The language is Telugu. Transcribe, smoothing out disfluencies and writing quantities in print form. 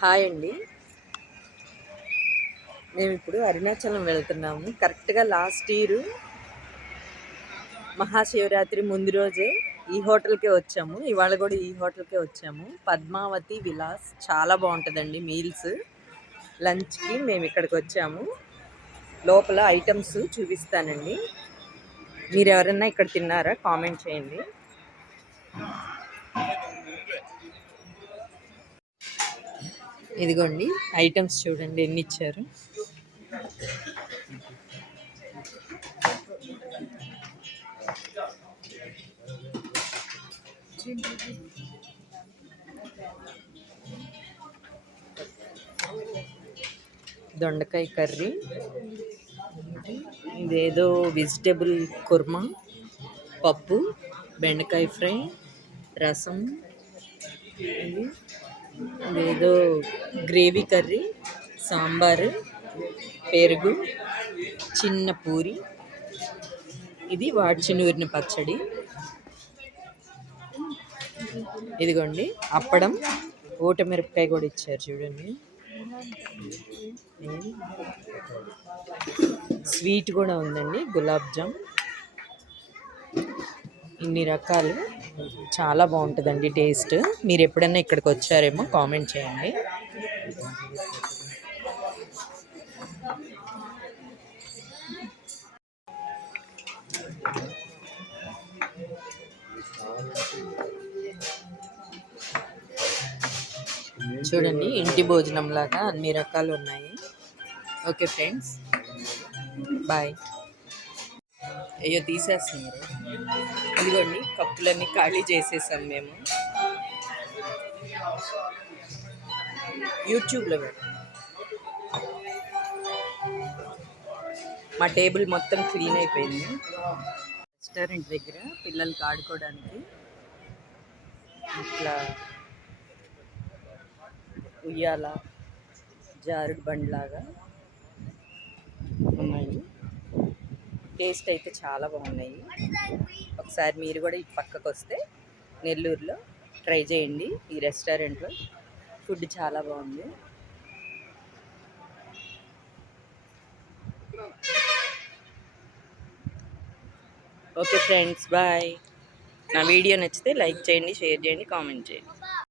హాయ్ అండి. మేము ఇప్పుడు అరుణాచలం వెళ్తున్నాము. కరెక్ట్గా లాస్ట్ ఇయర్ మహాశివరాత్రి ముందు రోజే ఈ హోటల్కే వచ్చాము. ఇవాళ కూడా ఈ హోటల్కే వచ్చాము. పద్మావతి విలాస్ చాలా బాగుంటుందండి మీల్స్. లంచ్కి మేము ఇక్కడికి వచ్చాము. లోపల ఐటమ్స్ చూపిస్తానండి. మీరు ఎవరన్నా ఇక్కడ తిన్నారా కామెంట్ చేయండి. ఇదిగోండి ఐటమ్స్ చూడండి ఎన్ని ఇచ్చారు. దొండకాయ కర్రీ, ఇదేదో వెజిటేబుల్ కుర్మా, పప్పు, బెండకాయ ఫ్రై, రసం, ఇదేదో గ్రేవీ కర్రీ, సాంబారు, పెరుగు, చిన్న పూరి, ఇది వాడ్చినూరిన పచ్చడి, ఇదిగోండి అప్పడం, ఊటమిరపకాయ కూడా ఇచ్చారు చూడండి. స్వీట్ కూడా ఉందండి, గులాబ్ జామ్. ఇన్ని రకాలు, చాలా బాగుంటుందండి టేస్ట్. మీరు ఎప్పుడైనా ఇక్కడికి వచ్చారేమో కామెంట్ చేయండి. చూడండి ఇంటి భోజనం లాగా అన్ని రకాలు ఉన్నాయి. Okay friends, bye. అయ్యో తీసేస్తున్నారు. ఇదిగోండి కప్పులన్నీ ఖాళీ చేసేసాం మేము. యూట్యూబ్లో మా టేబుల్ మొత్తం క్లీన్ అయిపోయింది. రెస్టారెంట్ దగ్గర పిల్లలకి ఆడుకోవడానికి ఇట్లా ఉయ్యాల, జారుడు బండ్లాగా ఉన్నాయి. టేస్ట్ అయితే చాలా బాగున్నాయి. ఒకసారి మీరు కూడా ఇటు పక్కకు వస్తే నెల్లూరులో ట్రై చేయండి. ఈ రెస్టారెంట్లో ఫుడ్ చాలా బాగుంది. Okay friends, bye. నా వీడియో నచ్చితే లైక్ చేయండి, షేర్ చేయండి, కామెంట్ చేయండి.